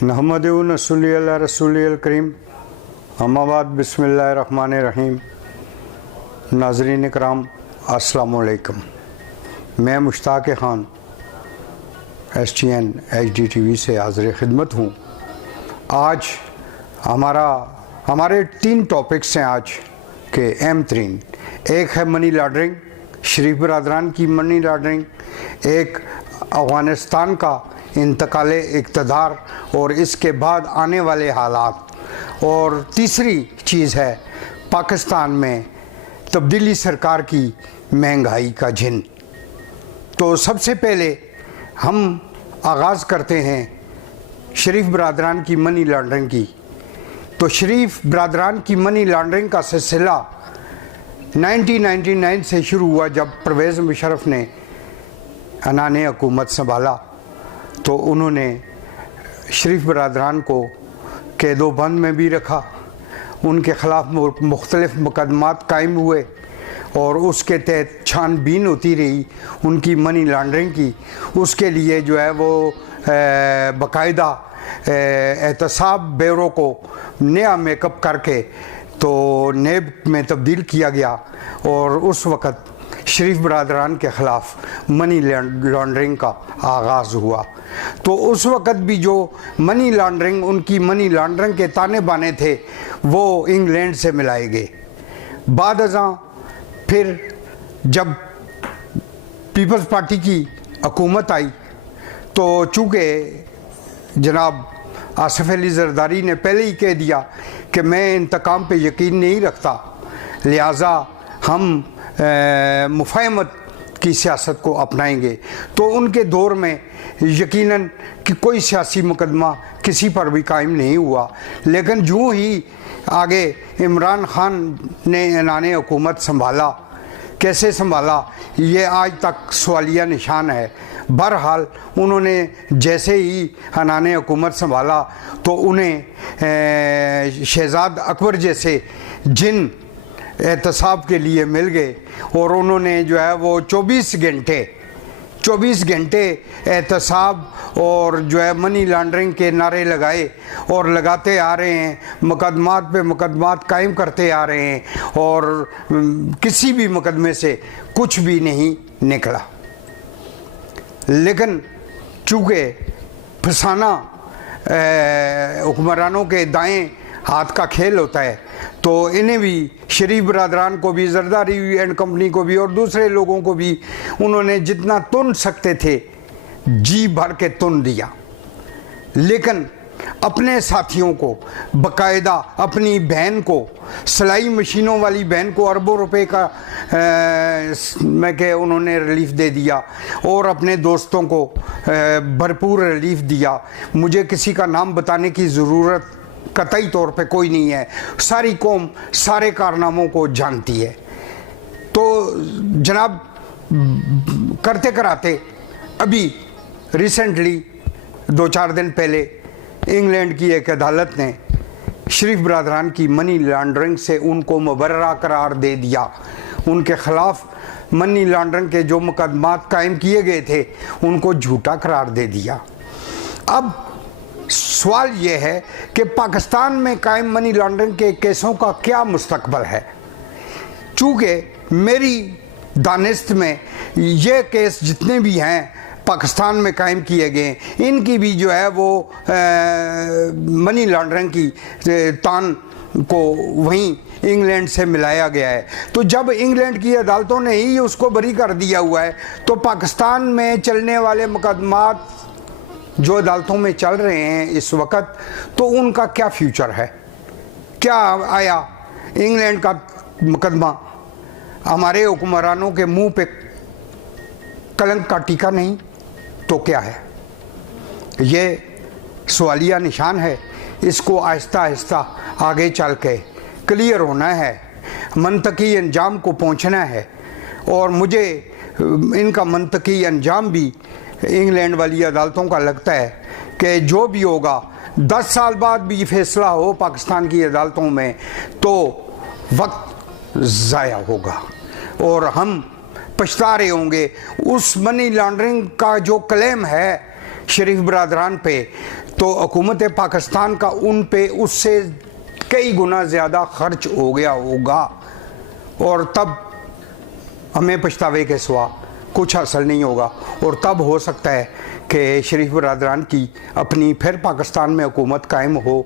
नहमदु नसल्ली अला रसूलिल करीम अम्मा बाद बिस्मिल्लाहिर्रहमानिर्रहीम। नाज़रीन इकराम अस्सलामु अलैकुम। मैं Mushtaq Khan STN HD TV से हाज़िर ख़िदमत हूँ। आज हमारे 3 टॉपिक्स हैं आज के अहम तरीन। एक है मनी लॉन्ड्रिंग, शरीफ बरदरान की मनी लॉन्ड्रिंग, एक अफ़गानिस्तान का इंतकाल इक़्तिदार और इसके बाद आने वाले हालात, और तीसरी चीज़ है पाकिस्तान में तब्दीली सरकार की महंगाई का जिन। तो सबसे पहले हम आगाज़ करते हैं शरीफ बरदरान की मनी लॉन्ड्रिंग की। तो शरीफ बरदरान की मनी लॉन्ड्रिंग का सिलसिला 1999 से शुरू हुआ, जब परवेज़ मुशर्रफ ने अनाने हुकूमत संभाला तो उन्होंने शरीफ बरदरान को कैदो बंद में भी रखा। उनके ख़िलाफ़ मुख्तलिफ़ मुकदमात कायम हुए और उसके तहत छानबीन होती रही उनकी मनी लॉन्ड्रिंग की। उसके लिए जो है वो बाकायदा एहतसाब ब्यूरो को नया मेकअप करके तो नेब में तब्दील किया गया और उस वक़्त शरीफ बरदरान के ख़िलाफ़ मनी लॉन्ड्रिंग का आगाज़ हुआ। तो उस वक़्त भी जो मनी लॉन्ड्रिंग, उनकी मनी लॉन्ड्रिंग के ताने बाने थे वो इंग्लैंड से मिलाए गए। बाद अज़ां फिर जब पीपल्स पार्टी की हुकूमत आई तो चूँकि जनाब आसिफ अली ज़रदारी ने पहले ही कह दिया कि मैं इंतकाम पे यकीन नहीं रखता, लिहाजा हम मुफ़ाहमत की सियासत को अपनाएंगे। तो उनके दौर में यकीनन कि कोई सियासी मुकदमा किसी पर भी कायम नहीं हुआ। लेकिन जो ही आगे इमरान ख़ान ने ऐनाने हुकूमत संभाला, कैसे संभाला ये आज तक सवालिया निशान है। बहरहाल उन्होंने जैसे ही ऐनाने हुकूमत संभाला तो उन्हें शहज़ाद अकबर जैसे जिन एहतसाब के लिए मिल गए और उन्होंने जो है वो 24 घंटे एहतसाब और जो है मनी लॉन्ड्रिंग के नारे लगाए और लगाते आ रहे हैं, मुकदमात पे मुकदमात कायम करते आ रहे हैं और किसी भी मुकदमे से कुछ भी नहीं निकला। लेकिन चूँकि फसाना हुक्मरानों के दाएं हाथ का खेल होता है तो इन्हें भी, शरीफ बरदरान को भी, ज़रदारी एंड कंपनी को भी और दूसरे लोगों को भी उन्होंने जितना तुन सकते थे जी भर के तुन दिया। लेकिन अपने साथियों को, बाकायदा अपनी बहन को, सिलाई मशीनों वाली बहन को अरबों रुपए का उन्होंने रिलीफ दे दिया और अपने दोस्तों को भरपूर रिलीफ दिया। मुझे किसी का नाम बताने की ज़रूरत कतई तौर पे कोई नहीं है, सारी कौम सारे कारनामों को जानती है। तो जनाब करते कराते अभी रिसेंटली 2-4 दिन पहले इंग्लैंड की एक अदालत ने शरीफ बरदरान की मनी लॉन्ड्रिंग से उनको मुबर्रा करार दे दिया। उनके ख़िलाफ़ मनी लॉन्ड्रिंग के जो मुकदमात कायम किए गए थे उनको झूठा करार दे दिया। अब सवाल ये है कि पाकिस्तान में कायम मनी लॉन्ड्रिंग के केसों का क्या मुस्तकबल है। चूँकि मेरी दानिस्त में ये केस जितने भी हैं पाकिस्तान में कायम किए गए, इनकी भी जो है वो मनी लॉन्ड्रिंग की तान को वहीं इंग्लैंड से मिलाया गया है। तो जब इंग्लैंड की अदालतों ने ही उसको बरी कर दिया हुआ है तो पाकिस्तान में चलने वाले मुकदमात जो अदालतों में चल रहे हैं इस वक्त, तो उनका क्या फ्यूचर है। क्या आया इंग्लैंड का मुकदमा हमारे हुक्मरानों के मुंह पे कलंक का टीका नहीं तो क्या है। ये सवालिया निशान है। इसको आहिस्ता आहिस्ता आगे चल के क्लियर होना है, मंतकी अंजाम को पहुंचना है। और मुझे इनका मंतकी अंजाम भी इंग्लैंड वाली अदालतों का लगता है कि जो भी होगा 10 साल बाद भी फैसला हो पाकिस्तान की अदालतों में तो वक्त ज़ाया होगा और हम पछता रहे होंगे। उस मनी लॉन्ड्रिंग का जो क्लेम है शरीफ बरदरान पे, तो हुकूमत पाकिस्तान का उन पे उससे कई गुना ज़्यादा खर्च हो गया होगा, और तब हमें पछतावे के सिवा कुछ हासिल नहीं होगा। और तब हो सकता है कि शरीफ बरदरान की अपनी फिर पाकिस्तान में हुकूमत कायम हो,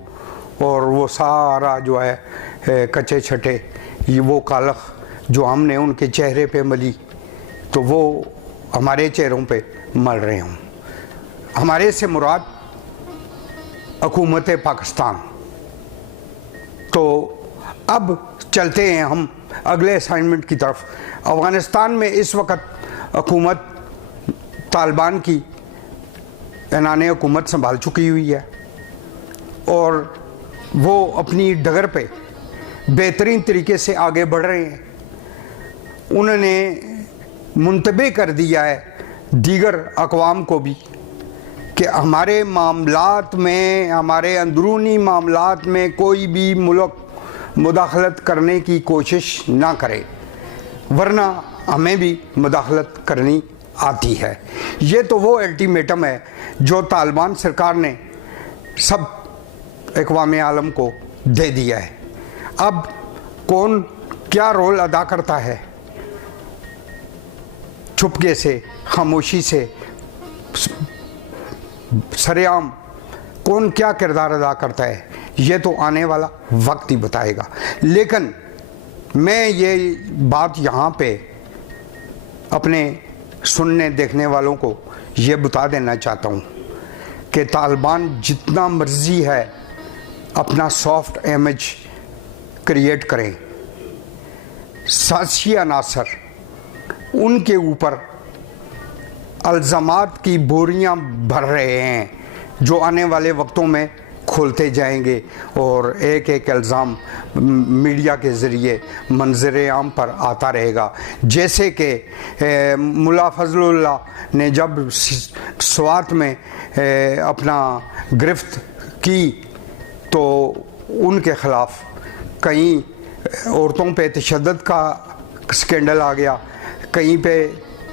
और वो सारा जो है कच्चे छटे ये वो कालख जो हमने उनके चेहरे पे मली, तो वो हमारे चेहरों पे मल रहे हों। हमारे से मुराद हुकूमत पाकिस्तान। तो अब चलते हैं हम अगले असाइनमेंट की तरफ। अफ़गानिस्तान में इस वक्त हुकूमत तालिबान की ऐलान हुकूमत संभाल चुकी हुई है, और वो अपनी डगर पे बेहतरीन तरीके से आगे बढ़ रहे हैं। उन्होंने मुंतबे कर दिया है दीगर अक़वाम को भी कि हमारे मामलात में, हमारे अंदरूनी मामलात में कोई भी मुल्क मुदाखलत करने की कोशिश ना करे, वरना हमें भी मुदाखलत करनी आती है। ये तो वो अल्टीमेटम है जो तालिबान सरकार ने सब अक़वाम आलम को दे दिया है। अब कौन क्या रोल अदा करता है, चुपके से, खामोशी से, सरेआम कौन क्या किरदार अदा करता है, ये तो आने वाला वक्त ही बताएगा। लेकिन मैं ये बात यहाँ पे अपने सुनने देखने वालों को ये बता देना चाहता हूँ कि तालिबान जितना मर्जी है अपना सॉफ्ट इमेज क्रिएट करें, साजिशी अनासर उनके ऊपर अल्ज़ामात की बोरियां भर रहे हैं, जो आने वाले वक्तों में खोलते जाएंगे, और एक एक इल्ज़ाम मीडिया के ज़रिए मंज़र आम पर आता रहेगा। जैसे कि मुल्ला फजलुल्लाह ने जब स्वात में अपना गिरफ्त की, तो उनके ख़िलाफ़ कहीं औरतों पे तशद्दुद का स्कैंडल आ गया, कहीं पे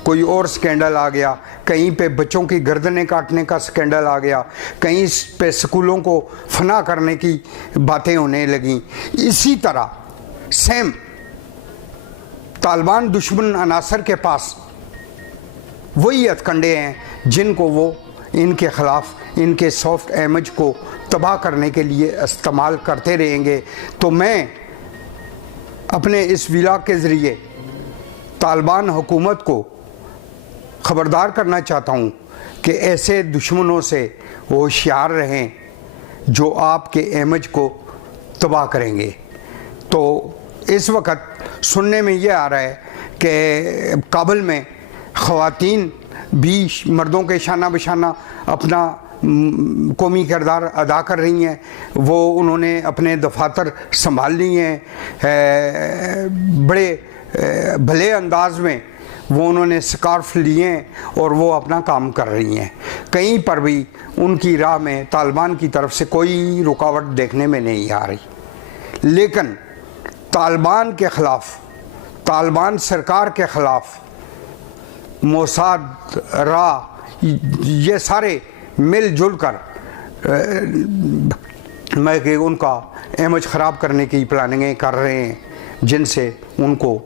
कोई और स्कैंडल आ गया, कहीं पे बच्चों की गर्दनें काटने का स्कैंडल आ गया, कहीं पे स्कूलों को फना करने की बातें होने लगीं। इसी तरह सेम तालिबान दुश्मन अनासर के पास वही हथकंडे हैं जिनको वो इनके ख़िलाफ़, इनके सॉफ्ट इमेज को तबाह करने के लिए इस्तेमाल करते रहेंगे। तो मैं अपने इस व्लॉग के ज़रिए तालिबान हुकूमत को ख़बरदार करना चाहता हूँ कि ऐसे दुश्मनों से होशियार रहें जो आपके इमेज को तबाह करेंगे। तो इस वक्त सुनने में ये आ रहा है कि काबुल में ख़वातीन भी मर्दों के शाना बशाना अपना कौमी किरदार अदा कर रही हैं। वो उन्होंने अपने दफातर संभाल ली हैं, बड़े भले अंदाज में वो उन्होंने स्कार्फ लिए हैं और वो अपना काम कर रही हैं। कहीं पर भी उनकी राह में तालिबान की तरफ से कोई रुकावट देखने में नहीं आ रही। लेकिन तालिबान के ख़िलाफ़, तालिबान सरकार के ख़िलाफ़ मोसाद, रा, ये सारे मिलजुल कर मैं कि उनका इमेज ख़राब करने की प्लानिंगें कर रहे हैं, जिनसे उनको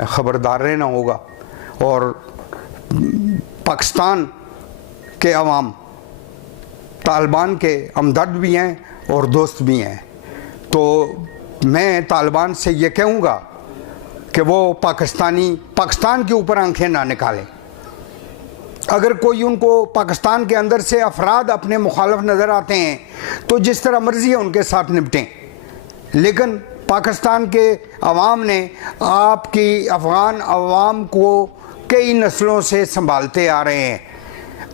ख़बरदार रहना होगा। और पाकिस्तान के अवाम तालिबान के हमदर्द भी हैं और दोस्त भी हैं। तो मैं तालिबान से ये कहूँगा कि वो पाकिस्तान के ऊपर आंखें ना निकालें। अगर कोई उनको पाकिस्तान के अंदर से अफराद अपने मुखालिफ नज़र आते हैं तो जिस तरह मर्जी है उनके साथ निपटें, लेकिन पाकिस्तान के अवाम ने आपकी अफ़गान अवाम को कई नस्लों से संभालते आ रहे हैं।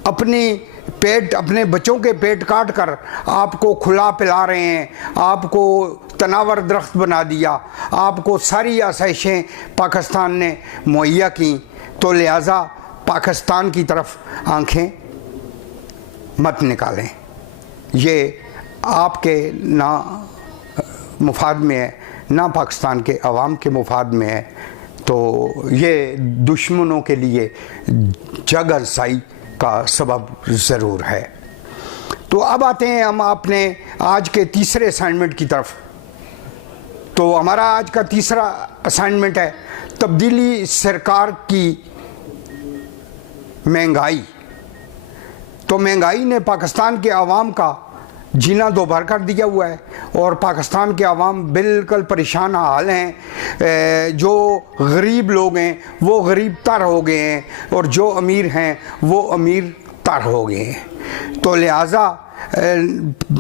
अपने बच्चों के पेट काट कर आपको खुला पिला रहे हैं, आपको तनावर दरख्त बना दिया, आपको सारी आसाइशें पाकिस्तान ने मुहैया की। तो लिहाजा पाकिस्तान की तरफ आंखें मत निकालें, ये आपके ना मुफाद में है, ना पाकिस्तान के अवाम के मुफाद में है। तो ये दुश्मनों के लिए जग अरसाई का सबब ज़रूर है। तो अब आते हैं हम अपने आज के तीसरे असाइनमेंट की तरफ। तो हमारा आज का तीसरा असाइनमेंट है तब्दीली सरकार की महंगाई। तो महंगाई ने पाकिस्तान के अवाम का जीना दोबार कर दिया हुआ है और पाकिस्तान के अवाम बिल्कुल परेशान हाल हैं। जो गरीब लोग हैं वो गरीब तर हो गए हैं और जो अमीर हैं वो अमीर तर हो गए हैं। तो लिहाजा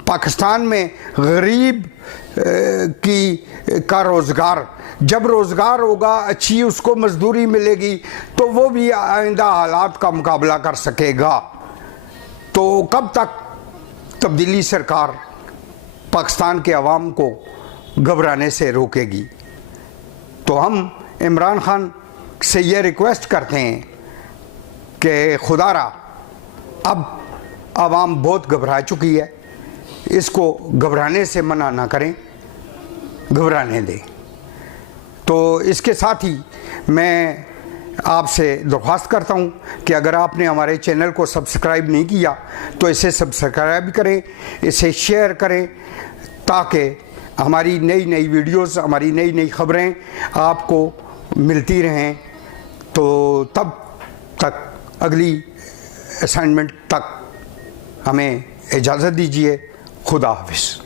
पाकिस्तान में गरीब का रोज़गार, जब रोज़गार होगा, अच्छी उसको मजदूरी मिलेगी, तो वो भी आइंदा हालात का मुकाबला कर सकेगा। तो कब तक तब्दीली सरकार पाकिस्तान के अवाम को घबराने से रोकेगी? तो हम इमरान खान से ये रिक्वेस्ट करते हैं कि खुदारा अब आवाम बहुत घबरा चुकी है, इसको घबराने से मना ना करें, घबराने दें। तो इसके साथ ही मैं आपसे दरख्वास्त करता हूं कि अगर आपने हमारे चैनल को सब्सक्राइब नहीं किया तो इसे सब्सक्राइब करें, इसे शेयर करें, ताकि हमारी नई नई वीडियोस, हमारी नई नई खबरें आपको मिलती रहें। तो तब तक अगली असाइनमेंट तक हमें इजाज़त दीजिए। खुदा हाफिज़।